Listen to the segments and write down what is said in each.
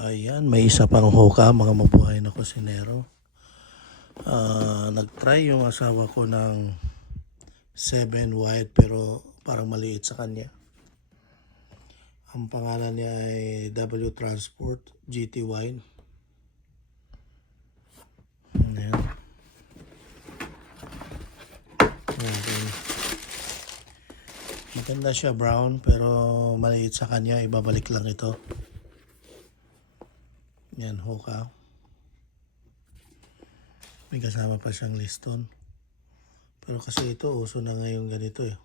Ayan, may isa pang hoka mga mabuhay na kusinero. Nag-try yung asawa ko ng 7 wide pero parang maliit sa kanya. Ang pangalan niya ay W Transport GT Wide. Ayan. Okay. Maganda siya brown pero maliit sa kanya. Ibabalik lang ito. Yan, hoka. May kasama pa siyang liston. Pero kasi ito, uso na ngayon ganito eh.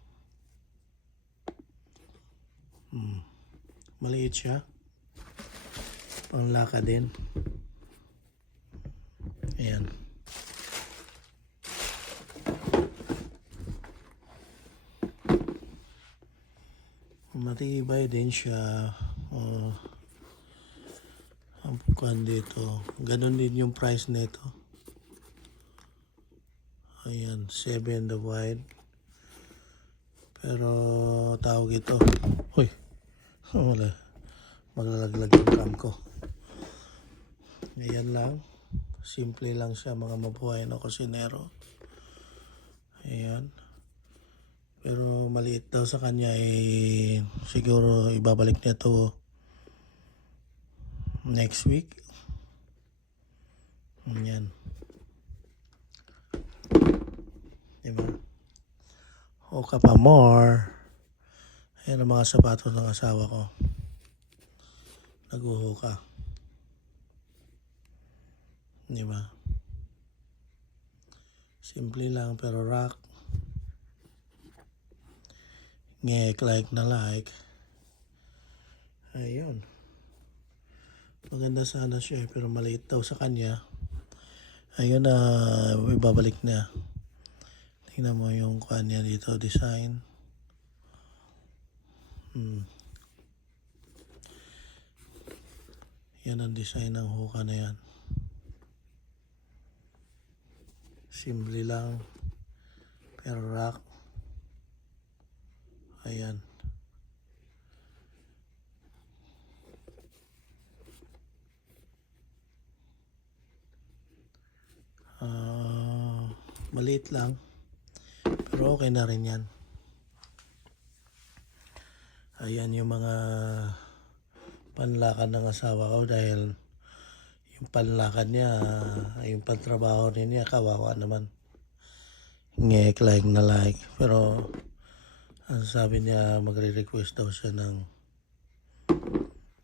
Maliit siya. Panglaka din. Ayan. Matibay din siya. Ang pukan dito. Ganon din yung price nito. Ayan, 7 the wide. Pero tawag ito. Uy, wala. Malalaglag yung cam ko. Ayan lang. Simple lang siya mga mabuhay na kusinero. Ayan. Pero maliit daw sa kanya siguro ibabalik niya to next week. Ayan. Diba? Hoka pa more. Ayan ang mga sapatos ng asawa ko. Naghuhoka. Diba? Simple lang pero rock. Ngek like na like. Ayun. Maganda sana siya pero maliit daw sa kanya. Ayun na ibabalik na. Tingnan mo yung kanya dito, design. Yan ang design ng hoka na yan. Simple lang. Pero rock. Ayan. Maliit lang. Pero okay na rin yan. Ayan yung mga panlakad ng asawa ko dahil yung panlakad niya, yung pantrabaho niya, kawawa naman. Ngek like na like. Pero ang sabi niya magre-request daw siya ng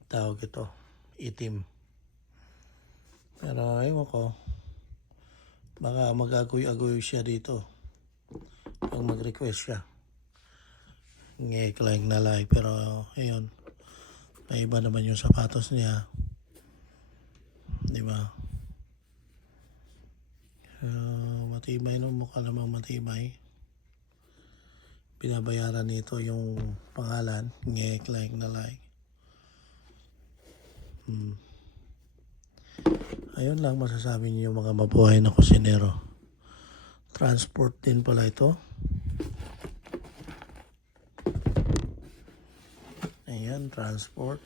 tawag ito, itim. Pero ewan ko, baka mag-agoy-agoy siya dito pag mag-request siya. Ngek like na like. Pero ayun, may iba naman yung sapatos niya, diba? Matibay no, mukha namang matibay. Binabayaran nito yung pangalan, ngek like na like. Ayun lang masasabi niyo mga mabuhay na kusinero. Transport din pala ito. Ayan, transport.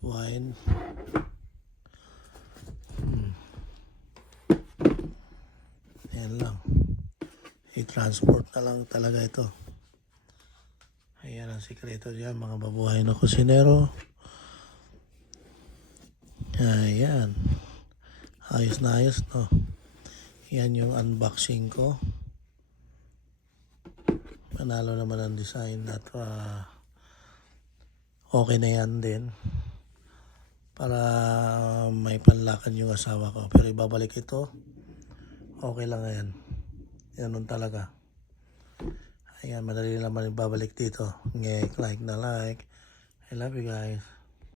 Wine. Ayan lang. I-transport na lang talaga ito. Ayan ang sikreto diyan mga mabuhay na kusinero. Ayan. Ayos na ayos, no? Yan yung unboxing ko. Manalo naman ang design at okay na yan din. Para may panlakan yung asawa ko. Pero ibabalik ito. Okay lang yan. Yan talaga. Ayan, madali naman ibabalik dito. Ngek like na like. I love you guys.